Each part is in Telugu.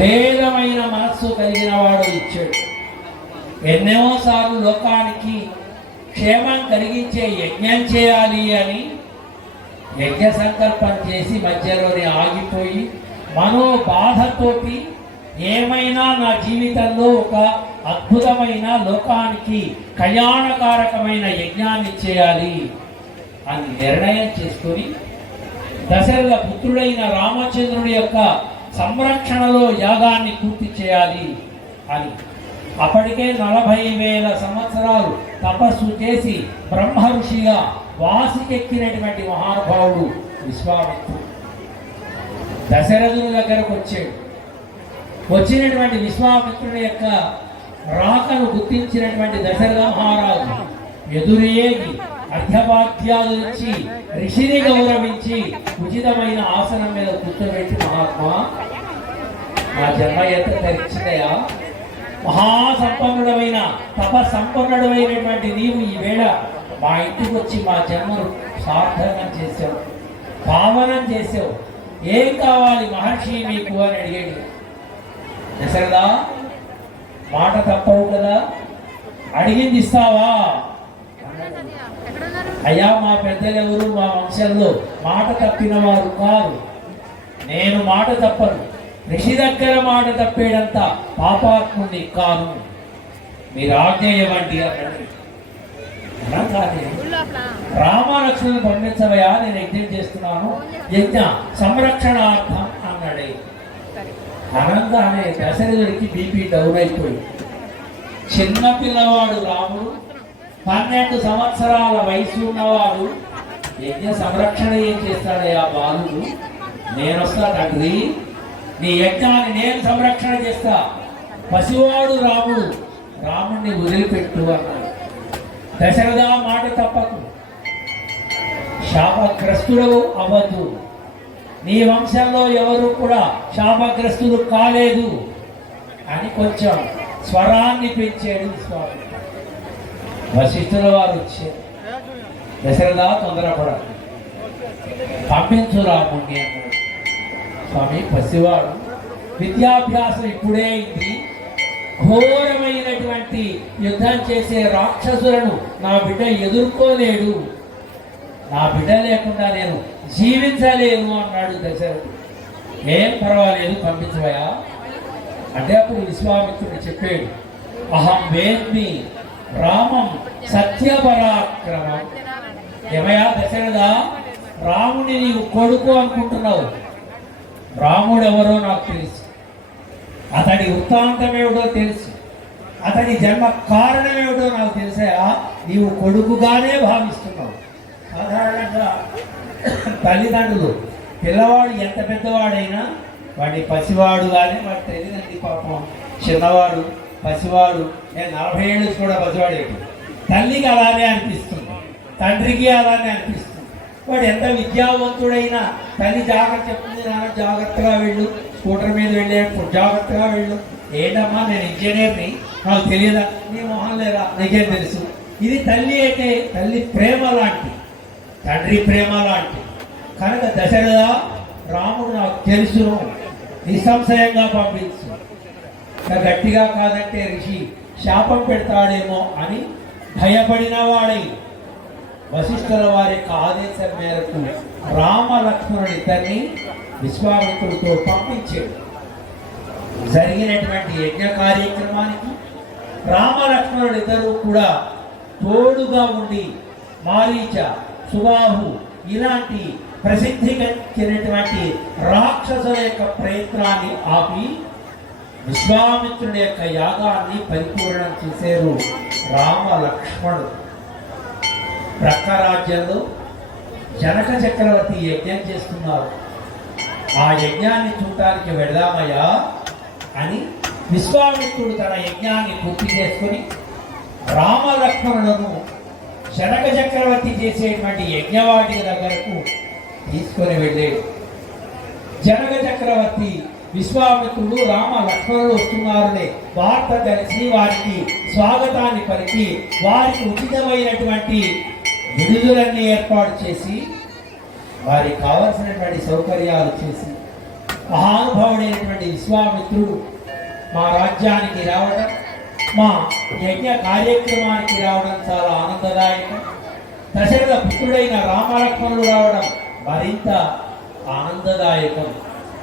భేదమైన మనస్సు కలిగిన వాడు ఇచ్చాడు. ఎన్నోసార్లు లోకానికి క్షేమం కలిగించే యజ్ఞం చేయాలి అని యజ్ఞ సంకల్పం చేసి మధ్యలోనే ఆగిపోయి మనో బాధతోటి ఏమైనా నా జీవితంలో ఒక అద్భుతమైన లోకానికి కళ్యాణకారకమైన యజ్ఞాన్ని చేయాలి అని నిర్ణయం చేసుకొని దశరథ పుత్రుడైన రామచంద్రుడి యొక్క సంరక్షణలో యాగాన్ని పూర్తి చేయాలి అని. అప్పటికే నలభై వేల సంవత్సరాలు తపస్సు చేసి బ్రహ్మ ఋషిగా వాసికెక్కినటువంటి మహానుభావుడు విశ్వామిత్రుడు. దశరథుని దగ్గరకు వచ్చాడు. వచ్చినటువంటి విశ్వామిత్రుని యొక్క రాకను గుర్తించినటువంటి దశరథ మహారాజు ఎదురేగి అర్ధపాద్యాలు ఇచ్చి ఋషిని గౌరవించి ఉచితమైన ఆసనం మీద కూర్చోబెట్టి మహాత్మా నా జన్మ ఎంత ధరించినయా మహాసంపన్నుడమైన తపసంపన్నుడమైనటువంటి నీవు ఈవేళ మా ఇంటికి వచ్చి మా జన్మను సార్థకం చేసావు పావనం చేసావు ఏం కావాలి మహర్షి మీకు అని అడిగాడు. ఎసరదా మాట తప్పవు కదా? అడిగింది ఇస్తావా? అయ్యా మా పెద్దలెవరు మా వంశంలో మాట తప్పిన వారు కాదు నేను మాట తప్పను. ఋషి దగ్గర మాట తప్పేడంత పాపాత్ముని కాను మీరు ఆజ్ఞ ఇవ్వండి అన్నాడు. రామలక్ష్మణుని పంపించవయా నేను యజ్ఞం చేస్తున్నాను. యజ్ఞ సంరక్షణార్థం అన్నాడే. అనగానే దశరథుడికి బీపీ డౌన్ అయిపోయింది. చిన్న పిల్లవాడు రాముడు పన్నెండు సంవత్సరాల వయసు ఉన్నవాడు యజ్ఞ సంరక్షణ ఏం చేస్తాడే ఆ బాలుడు? నేను వస్తా తండ్రి నీ యజ్ఞాన్ని నేను సంరక్షణ చేస్తా. పసివాడు రాముడు రాముణ్ణి వదిలిపెట్టు అన్నాడు. దశరథ మాట తప్పకు. శాపగ్రస్తుడు అవ్వద్దు. నీ వంశంలో ఎవరు కూడా శాపగ్రస్తులు కాలేదు అని కొంచెం స్వరాన్ని పెంచాడు స్వామి. వశిష్ఠుల వారు వచ్చారు దశరథ తొందరపడ పంపించు రాముణ్ణి అన్నాడు. స్వామి పసివాడు విద్యాభ్యాసం ఇప్పుడే అయింది. ఘోరమైనటువంటి యుద్ధం చేసే రాక్షసులను నా బిడ్డ ఎదుర్కోలేడు. నా బిడ్డ లేకుండా నేను జీవించలేను అన్నాడు దశరథుడు. ఏం పర్వాలేదు పంపించవయా అంటే అప్పుడు విశ్వామిత్రుడు చెప్పాడు అహం వేద్మి రామం సత్యపరాక్రమం. ఏమయా దశరథ? రాముని నీవు కొడుకు అనుకుంటున్నావు. రాముడు ఎవరో నాకు తెలుసు. అతడి వృత్తాంతం ఏమిటో తెలుసు. అతడి జన్మ కారణం ఏమిటో నాకు తెలుసా? నీవు కొడుకుగానే భావిస్తున్నావు. సాధారణంగా తల్లిదండ్రులు పిల్లవాడు ఎంత పెద్దవాడైనా వాడి పసివాడు కానీ వాడి తల్లిదండ్రి పాపం. చిన్నవాడు పసివాడు. నేను నలభై ఏళ్ళు కూడా పసివాడేటి. తల్లికి అలానే అనిపిస్తుంది. తండ్రికి అలానే అనిపిస్తుంది. వాడు ఎంత విద్యావంతుడైనా తల్లి జాగ్రత్త చెప్తుంది నాన్న జాగ్రత్తగా వెళ్ళు. స్కూటర్ మీద వెళ్ళేటప్పుడు జాగ్రత్తగా వెళ్ళు. ఏంటమ్మా నేను ఇంజనీర్ని. నాకు తెలియదా? నీ మొహం లేదా? నీకేం తెలుసు? ఇది తల్లి అయితే తల్లి ప్రేమ లాంటి తండ్రి ప్రేమ లాంటి. కనుక దశరథ రాముడు నాకు తెలుసును. నిస్సంశయంగా పంపించు. గట్టిగా కాదంటే ఋషి శాపం పెడతాడేమో అని భయపడిన వాడై. వశిష్ఠుల వారి యొక్క ఆదేశం మేరకు రామ లక్ష్మణుడి ఇద్దరిని విశ్వామిత్రుడితో పంపించాడు. జరిగినటువంటి యజ్ఞ కార్యక్రమానికి రామ లక్ష్మణుడు ఇద్దరు కూడా తోడుగా ఉండి మారీచ సుబాహు ఇలాంటి ప్రసిద్ధికెక్కినటువంటి రాక్షసుల యొక్క ప్రయత్నాన్ని ఆపి విశ్వామిత్రుడి యొక్క యాగాన్ని పరిపూర్ణం చేశారు రామ లక్ష్మణుడు. ప్రక్క రాజ్యంలో జనక చక్రవర్తి యజ్ఞం చేస్తున్నారు. ఆ యజ్ఞాన్ని చూడటానికి వెళ్దామయ్యా అని విశ్వామిత్రుడు తన యజ్ఞాన్ని పూర్తి చేసుకుని రామలక్ష్మణులను జనక చక్రవర్తి చేసేటువంటి యజ్ఞవాటి దగ్గరకు తీసుకొని వెళ్ళాడు. జనక చక్రవర్తి విశ్వామిత్రుడు రామ లక్ష్మణుడు వస్తున్నారనే వార్త తెలిసి వారికి స్వాగతాన్ని పలికి వారికి ఉచితమైనటువంటి విడుదలన్నీ ఏర్పాటు చేసి వారికి కావలసినటువంటి సౌకర్యాలు చేసి మహానుభావుడైనటువంటి విశ్వామిత్రుడు మా రాజ్యానికి రావడం మా యజ్ఞ కార్యక్రమానికి రావడం చాలా ఆనందదాయకం. దశరథ పుత్రుడైన రామలక్ష్మణుడు రావడం మరింత ఆనందదాయకం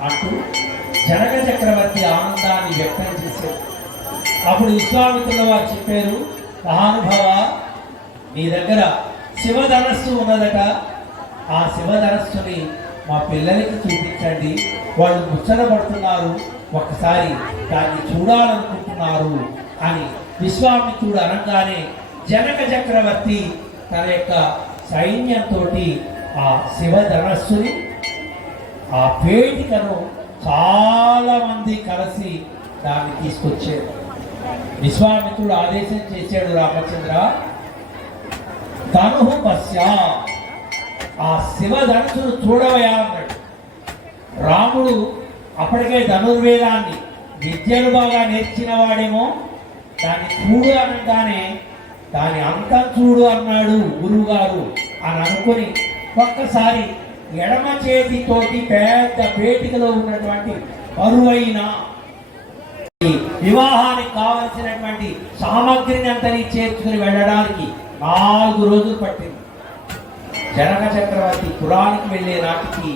అంటూ జనక చక్రవర్తి ఆనందాన్ని వ్యక్తం చేశారు. అప్పుడు విశ్వామిత్రుల వారు చెప్పారు మహానుభావ మీ దగ్గర శివధనస్సు ఉన్నదట. ఆ శివధనస్సుని మా పిల్లలకి చూపించండి. వాళ్ళు ముచ్చటపడుతున్నారు ఒకసారి ఒక్కసారి దాన్ని చూడాలనుకుంటున్నారు అని విశ్వామిత్రుడు అనగానే జనక చక్రవర్తి తన యొక్క సైన్యంతో ఆ శివధనస్సుని ఆ పేటికను చాలా మంది కలిసి దాన్ని తీసుకొచ్చారు. విశ్వామిత్రుడు ఆదేశం చేశాడు రామచంద్ర తను పశ్యా ఆ శివధనుసును చూడవయా అన్నాడు. రాముడు అప్పటికే ధనుర్వేదాన్ని విద్యను బాగా నేర్చిన వాడేమో దాన్ని చూడు అనగానే దాని అంతం చూడు అన్నాడు గురువుగారు అని అనుకొని ఒక్కసారి ఎడమ చేతితోటి పెద్ద పేటికలో ఉన్నటువంటి బరువైన ఈ వివాహానికి కావలసినటువంటి సామగ్రిని అంతని చేర్చుకుని వెళ్ళడానికి నాలుగు రోజులు పట్టింది. జనక చక్రవర్తి పురానికి వెళ్ళే నాటికి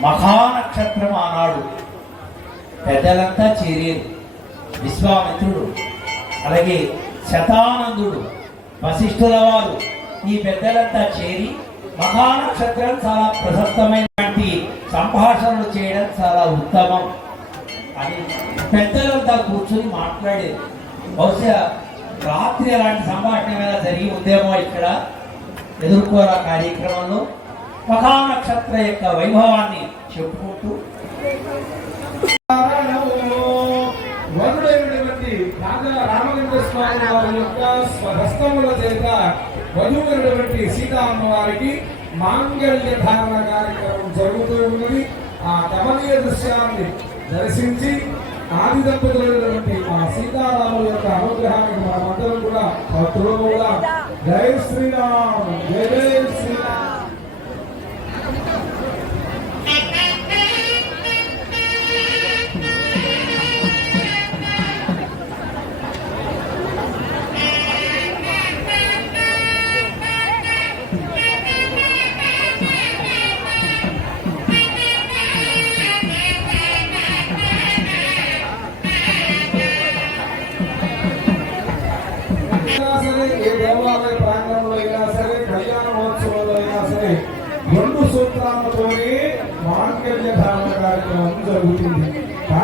మహానక్షత్రం ఆనాడు పెద్దలంతా చేరేరు. విశ్వామిత్రుడు అలాగే శతానందుడు వశిష్ఠుల వారు ఈ పెద్దలంతా చేరి మహానక్షత్రం చాలా ప్రశస్తమైనటువంటి సంభాషణలు చేయడం చాలా ఉత్తమం. అని పెద్దలంతా కూర్చొని మాట్లాడేది. బహుశా రాత్రి అలాంటి సంభాషణ ఏమైనా జరిగి ఉందేమో ఇక్కడ ఎదుర్కోరా కార్యక్రమంలో. మహానక్షత్ర యొక్క వైభవాన్ని చెప్పుకుంటూ. వరుడైనటువంటి రామలింగ స్వామి వారి యొక్క స్వహస్తముల చేత వధువులైనటువంటి సీతా అమ్మవారికి మాంగళ్య ధారణ కార్యక్రమం జరుగుతూ ఉన్నది. ఆ కమనీయ దృశ్యాన్ని దర్శించి ఆది దంపతులైనటువంటి ఆ సీతారాముల యొక్క అనుగ్రహానికి మనమందరం కూడా పత్రులుగా జై శ్రీరామ్ జయ జై శ్రీరామ్.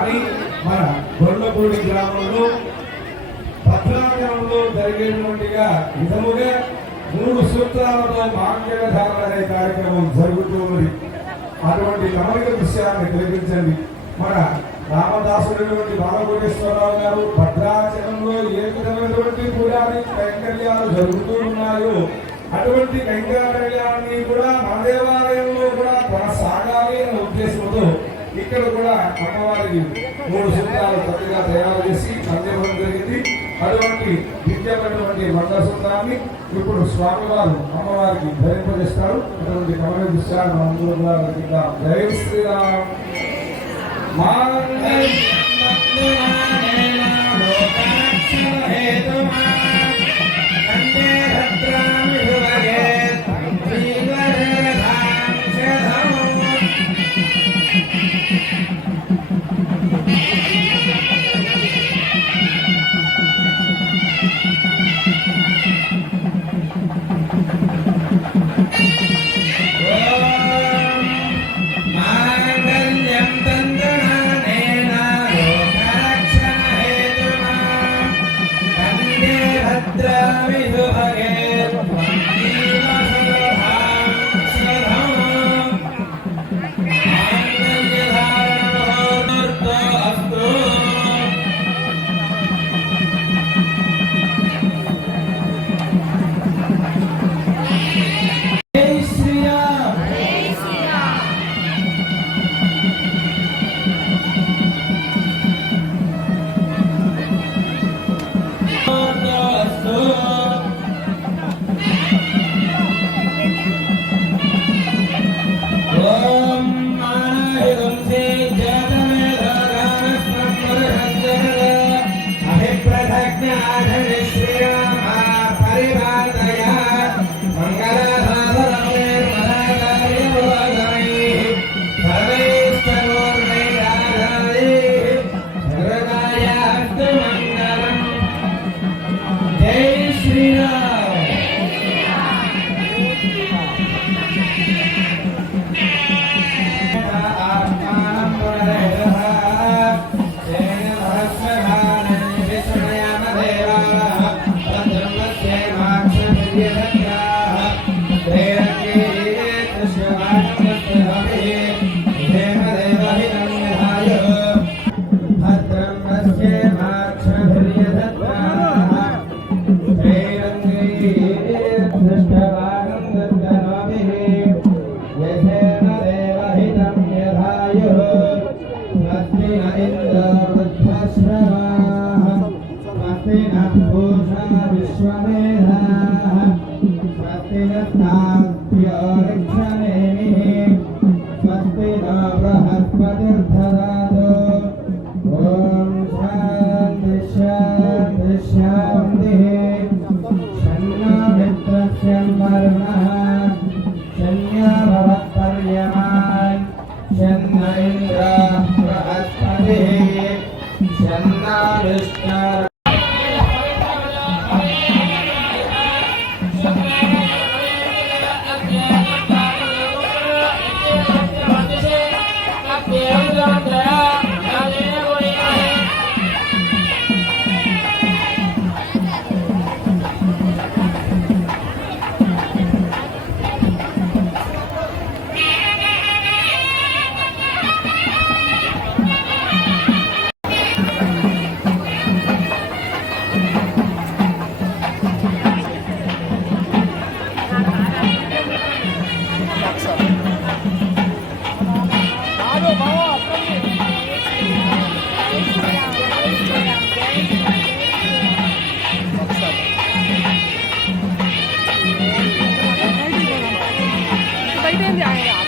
కానీ మన గొల్లపూడి గ్రామంలో భద్రాచలంలో జరిగేటువంటిగా విధముగా మూడు సూత్రాలతో మాంగళ్య ధారణ అనే కార్యక్రమం జరుగుతూ ఉంది అటువంటి గమనిక విషయాన్ని కలిగించండి మన రామదాసుడైనటువంటి బాలకోటేశ్వరరావు గారు భద్రాచలంలో ఏ విధమైనటువంటి కూడా కైంకర్యాలు జరుగుతూ ఉన్నాయో అటువంటి కైంకర్యాన్ని కూడా మన దేవాలయంలో కూడా కొనసాగ ఇక్కడ కూడా అమ్మవారికి మూడు సూత్రాలు కొత్తగా తయారు చేసి అందివ్వడం జరిగింది. అటువంటి దివ్యమైనటువంటి మంగళసూత్రాన్ని ఇప్పుడు స్వామివారు అమ్మవారికి ధరింపజేస్తారు. అటువంటి కమల దృశ్యాన్ని అందరూ కూడా జై శ్రీరామ్ మాంగళ్యం स्वस्ति 一点点呀。